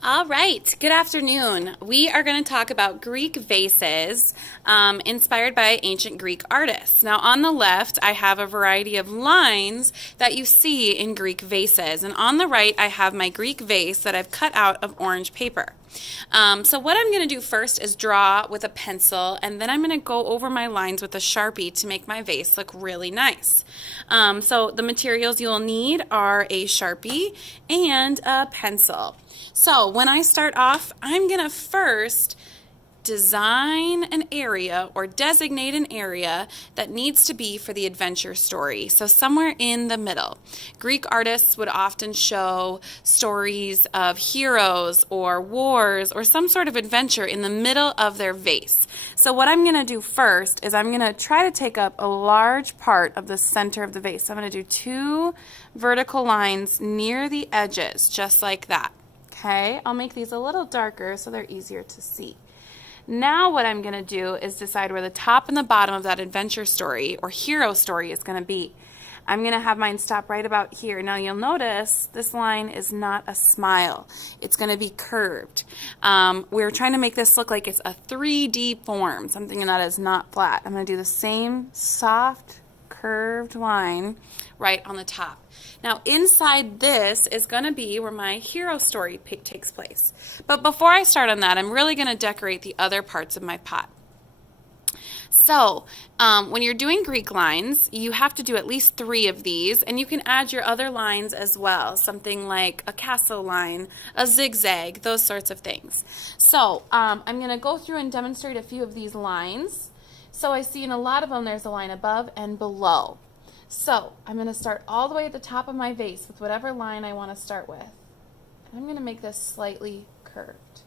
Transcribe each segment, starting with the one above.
All right, good afternoon. We are going to talk about Greek vases inspired by ancient Greek artists. Now, on the left, I have a variety of lines that you see in Greek vases. And on the right, I have my Greek vase that I've cut out of orange paper. So what I'm going to do first is draw with a pencil, and then I'm going to go over my lines with a Sharpie to make my vase look really nice. So the materials you'll need are a Sharpie and a pencil. So when I start off, I'm going to first design an area or designate an area that needs to be for the adventure story. So somewhere in the middle. Greek artists would often show stories of heroes or wars or some sort of adventure in the middle of their vase. So what I'm going to do first is I'm going to try to take up a large part of the center of the vase. So I'm going to do two vertical lines near the edges, just like that. Okay, I'll make these a little darker so they're easier to see. Now what I'm going to do is decide where the top and the bottom of that adventure story or hero story is going to be. I'm going to have mine stop right about here. Now you'll notice this line is not a smile. It's going to be curved. We're trying to make this look like it's a 3D form, something that is not flat. I'm going to do the same soft curved line right on the top. Now inside this is going to be where my hero story takes place. But before I start on that, I'm really going to decorate the other parts of my pot. So when you're doing Greek lines, you have to do at least 3 of these, and you can add your other lines as well, something like a castle line, a zigzag, those sorts of things. So I'm going to go through and demonstrate a few of these lines. So I see in a lot of them there's a line above and below. So I'm going to start all the way at the top of my vase with whatever line I want to start with. And I'm going to make this slightly curved.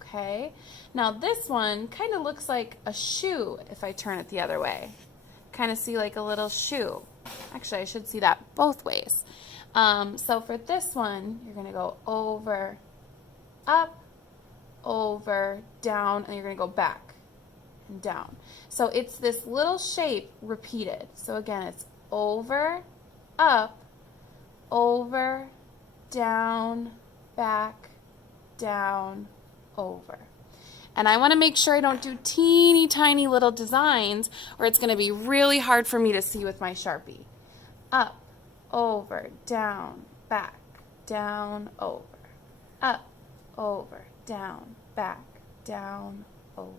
Okay? Now this one kind of looks like a shoe if I turn it the other way. Kind of see like a little shoe. Actually, I should see that both ways. So for this one, you're going to go over, up, over, down, and you're going to go back and down. So it's this little shape repeated. So again, it's over, up, over, down, back, down, over. And I want to make sure I don't do teeny tiny little designs or it's going to be really hard for me to see with my Sharpie. Up, over, down, back, down, over. Up, over, down, back, down, over.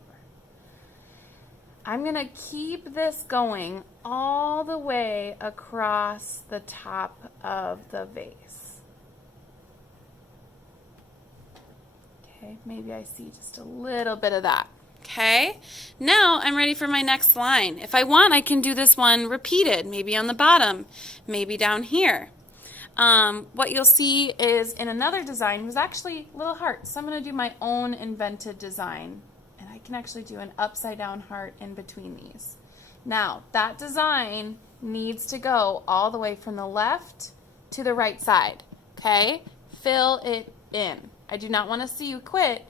I'm going to keep this going all the way across the top of the vase. Okay, maybe I see just a little bit of that. Okay, now I'm ready for my next line. If I want, I can do this one repeated, maybe on the bottom, maybe down here. What you'll see is in another design was actually little hearts. So I'm going to do my own invented design. And I can actually do an upside down heart in between these. Now, that design needs to go all the way from the left to the right side. Okay? Fill it in. I do not want to see you quit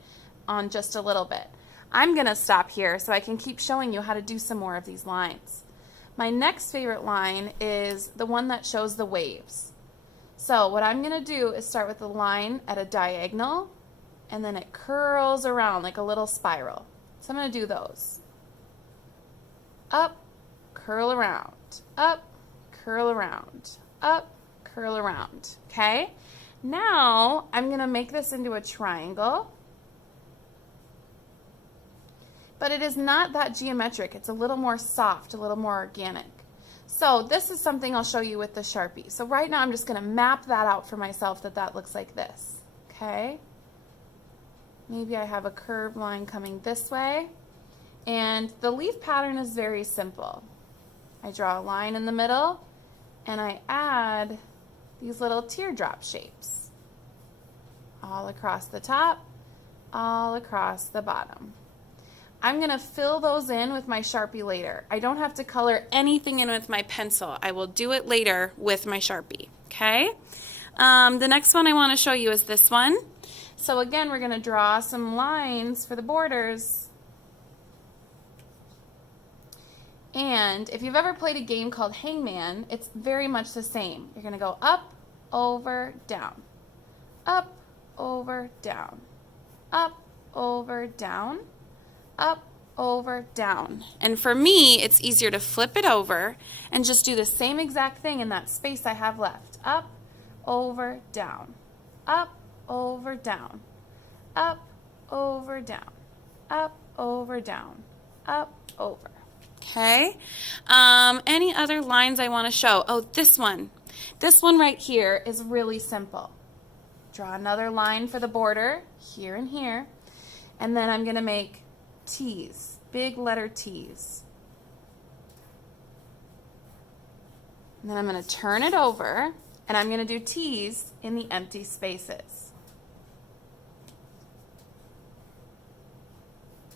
on just a little bit. I'm going to stop here so I can keep showing you how to do some more of these lines. My next favorite line is the one that shows the waves. So what I'm going to do is start with the line at a diagonal, and then it curls around like a little spiral. So I'm going to do those. Up, curl around. Up, curl around. Up, curl around. Okay? Now I'm going to make this into a triangle. But it is not that geometric. It's a little more soft, a little more organic. So this is something I'll show you with the Sharpie. So right now I'm just going to map that out for myself that looks like this. Okay? Maybe I have a curved line coming this way. And the leaf pattern is very simple. I draw a line in the middle and I add these little teardrop shapes all across the top, all across the bottom. I'm going to fill those in with my Sharpie later. I don't have to color anything in with my pencil. I will do it later with my Sharpie. Okay? The next one I want to show you is this one. So again, we're going to draw some lines for the borders. And if you've ever played a game called Hangman, it's very much the same. You're going to go up, over, down. Up, over, down, up, over, down, up, over, down. And for me, it's easier to flip it over and just do the same exact thing in that space I have left. Up, over, down, up, over, down, up, over, down, up, over, down, up, over. Okay. Any other lines I want to show? Oh, this one. This one right here is really simple. Draw another line for the border, here and here, and then I'm going to make T's, big letter T's. And then I'm going to turn it over, and I'm going to do T's in the empty spaces.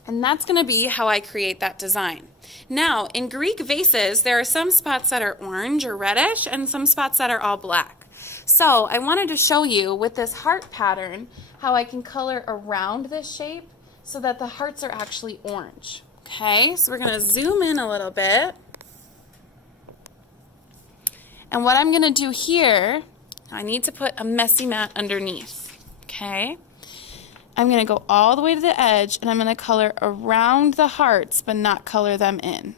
And that's going to be how I create that design. Now, in Greek vases, there are some spots that are orange or reddish and some spots that are all black. So I wanted to show you with this heart pattern how I can color around this shape so that the hearts are actually orange. Okay, so we're going to zoom in a little bit. And what I'm going to do here, I need to put a messy mat underneath. Okay. I'm going to go all the way to the edge and I'm going to color around the hearts but not color them in.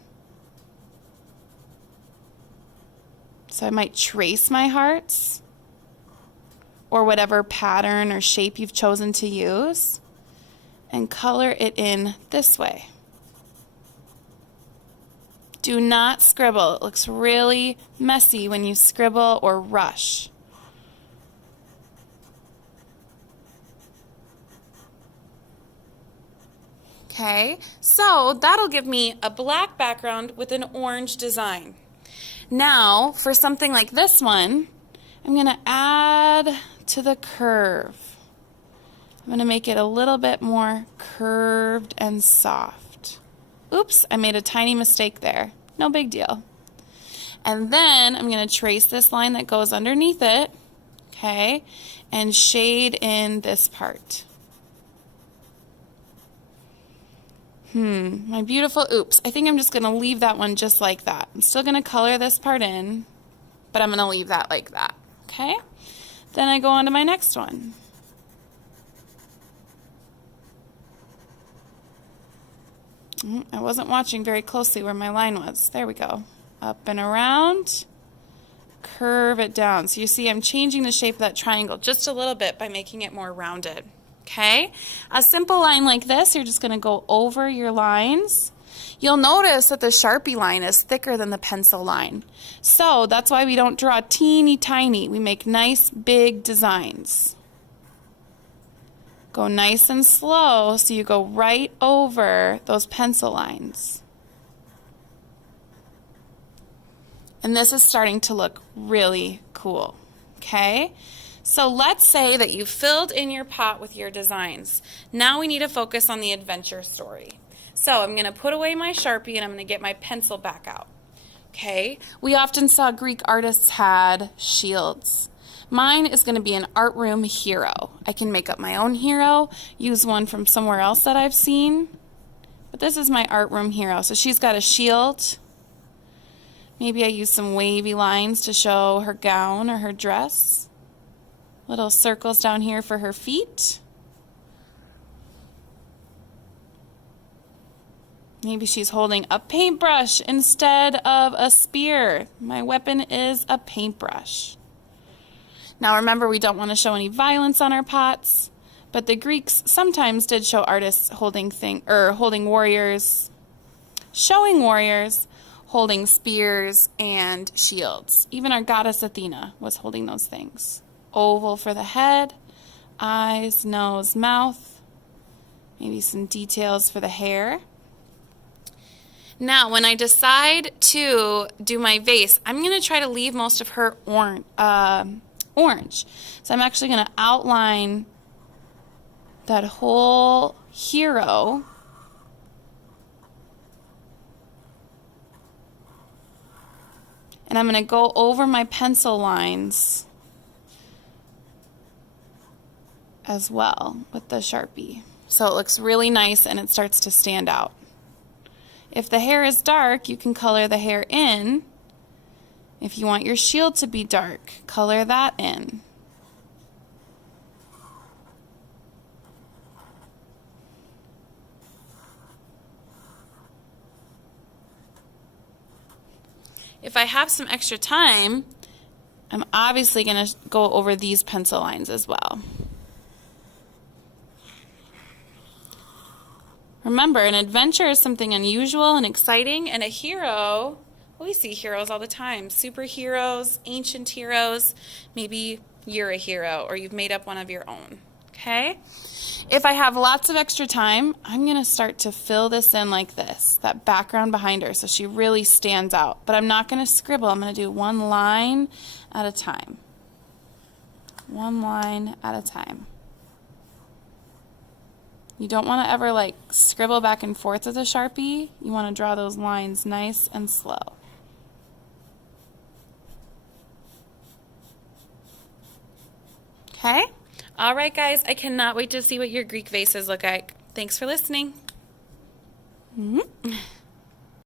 So I might trace my hearts or whatever pattern or shape you've chosen to use and color it in this way. Do not scribble. It looks really messy when you scribble or rush. Okay, so that'll give me a black background with an orange design. Now, for something like this one, I'm going to add to the curve. I'm going to make it a little bit more curved and soft. Oops, I made a tiny mistake there. No big deal. And then I'm going to trace this line that goes underneath it, okay, and shade in this part. My beautiful, oops, I think I'm just going to leave that one just like that. I'm still going to color this part in, but I'm going to leave that like that, okay? Then I go on to my next one. I wasn't watching very closely where my line was. There we go. Up and around, curve it down. So you see I'm changing the shape of that triangle just a little bit by making it more rounded. Okay, a simple line like this, you're just going to go over your lines. You'll notice that the Sharpie line is thicker than the pencil line. So that's why we don't draw teeny tiny. We make nice big designs. Go nice and slow so you go right over those pencil lines. And this is starting to look really cool. Okay? So let's say that you filled in your pot with your designs. Now we need to focus on the adventure story. So I'm going to put away my Sharpie and I'm going to get my pencil back out. Okay, we often saw Greek artists had shields. Mine is going to be an art room hero. I can make up my own hero, use one from somewhere else that I've seen. But this is my art room hero. So she's got a shield. Maybe I use some wavy lines to show her gown or her dress. Little circles down here for her feet. Maybe she's holding a paintbrush instead of a spear. My weapon is a paintbrush. Now remember, we don't want to show any violence on our pots, but the Greeks sometimes did show artists holding warriors, showing warriors, holding spears and shields. Even our goddess Athena was holding those things. Oval for the head, eyes, nose, mouth, maybe some details for the hair. Now, when I decide to do my vase, I'm going to try to leave most of her orange. So I'm actually going to outline that whole hero. And I'm going to go over my pencil lines as well with the Sharpie. So it looks really nice and it starts to stand out. If the hair is dark, you can color the hair in. If you want your shield to be dark, color that in. if I have some extra time, I'm obviously going to go over these pencil lines as well. Remember, an adventure is something unusual and exciting, and a hero, well, we see heroes all the time. Superheroes, ancient heroes, maybe you're a hero or you've made up one of your own, okay? If I have lots of extra time, I'm going to start to fill this in like this, that background behind her, so she really stands out. But I'm not going to scribble. I'm going to do one line at a time. One line at a time. You don't want to ever like scribble back and forth with a Sharpie. You want to draw those lines nice and slow. Okay? All right, guys. I cannot wait to see what your Greek vases look like. Thanks for listening.